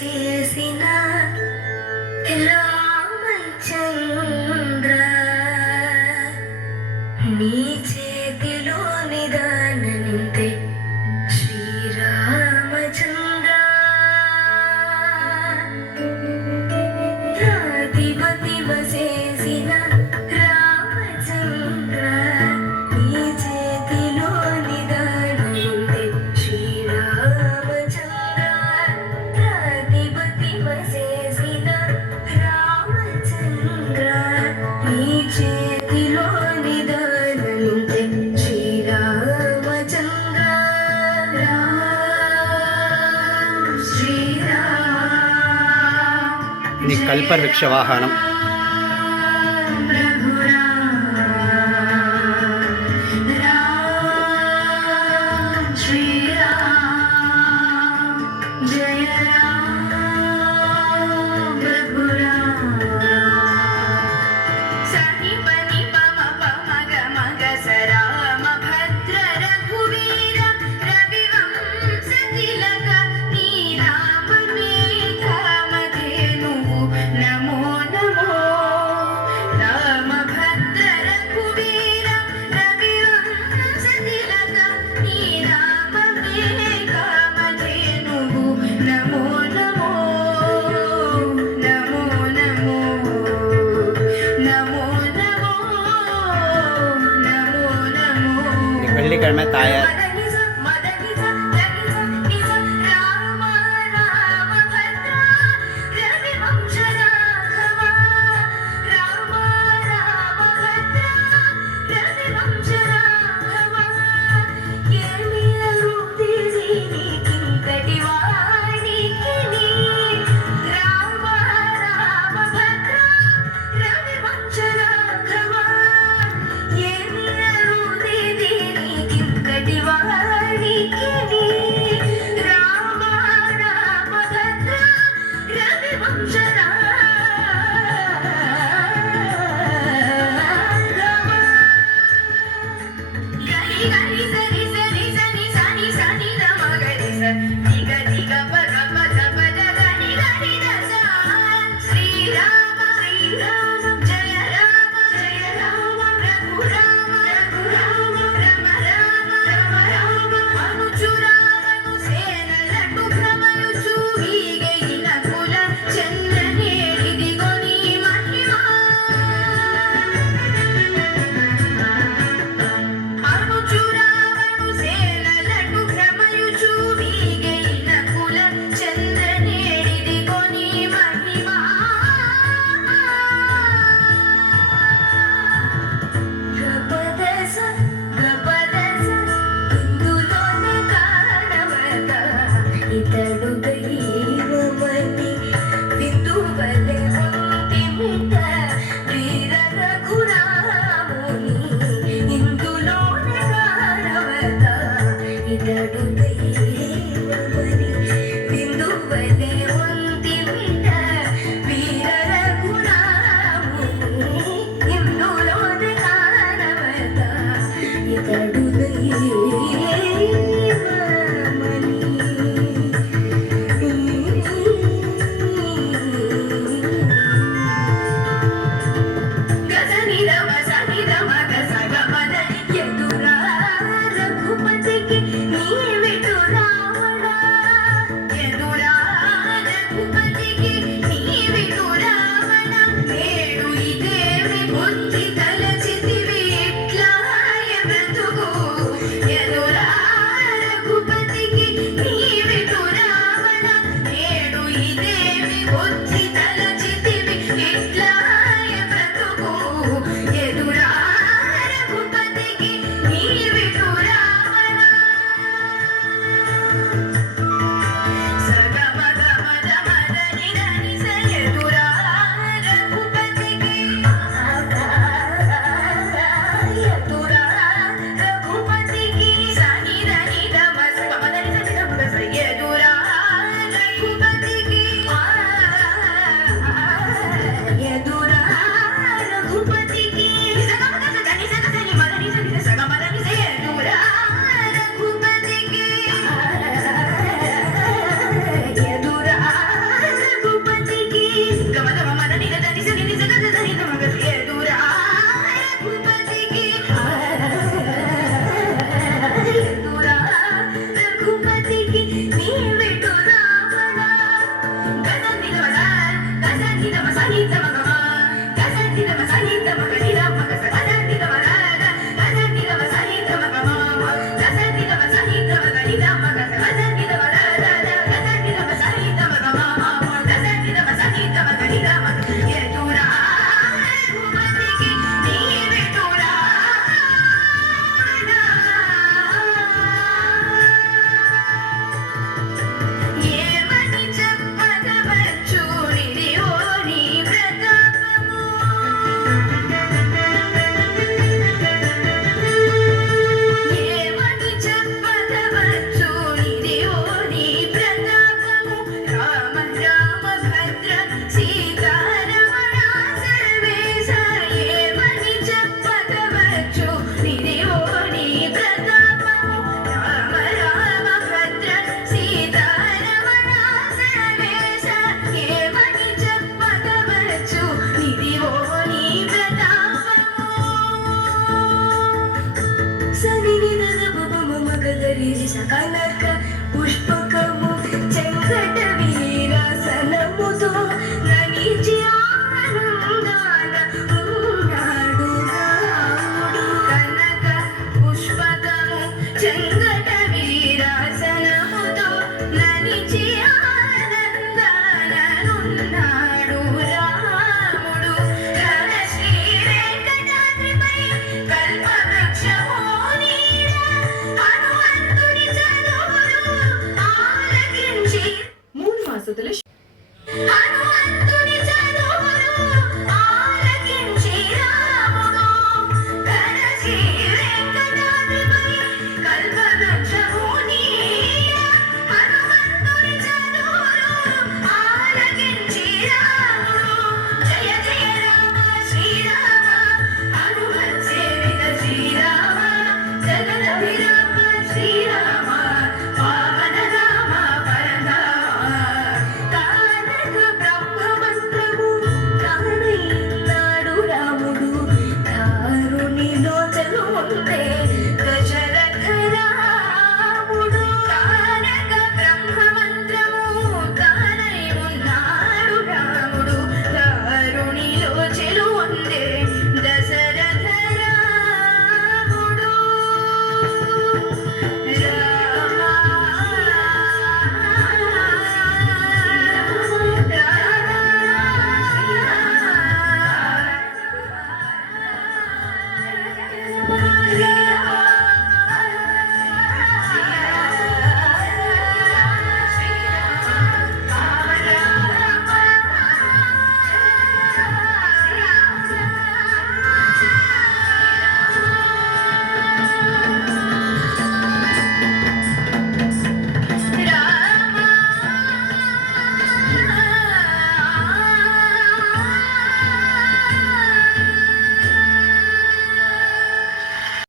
చేసిన రామచంద్ర నీ చేతిలో నిదానంతే శ్రీరామచంద్ర రాధిపతివ చేసిన రామచంద్ర నీ చేతిలో నిదానంతే శ్రీరామచంద్ర రాధిపతివ చేసిన రామచంద్ర నీ చేతిలో నిదానంతే శ్రీరామచంద్ర రామ్ శ్రీరామ్ ఇది కల్పవృక్ష వాహనం. జయ రామ సని పని పమ పమగ మగ సరామ భద్ర రఘువీర రవివంశ తిలక నీ రామమే కామధేనువు నమో నమో రామ భద్ర రఘువీర రవివంశ తిలక నీ రామమే కామధేనువు నమో నమో నమో నమో నమో నమో నమో నమో ఇది వెள்ளிకిழமை தாயார். మదనిజ మదనిజ దనిజ నిజ రామ రామ భద్ర రవి వంశ రాఘవ రామ రామ భద్ర రవి వంశ రాఘవ ఏమి అరుదిది నీకింతటి వానికి నీ రామ రామ భద్ర రవి వంశ రాఘవ ఏమి అరుదిది నీకింతటి వానికి నీ రామ రామ భద్ర రవి వంశ రాఘవ గరి గరి సరి సరి సని సని సని నమ గరి స దిగ దిగ పగ పగ పద గరి గరి దస శ్రీరామ శ్రీరామ జయ రామ జయ రామ రఘురామ రఘురామ రమ రామ రమ రామ అనుచురామను సేనలకు భ్రమయుచు వీగైన కుల చంద్రనేడిదిగో నీ మహిమా అనుచురావణు సేనలకు భ్రమయుచు వీగైన కుల చంద్రనేడిదిగో నీ మహిమా గపదస గపదస ఇందులోనే కారణమత ఇతడు దైవమని విందువలె ఒంటిమిట వీర రఘురాముని ఇందులోనే కారణమత ఇతడు దైవమని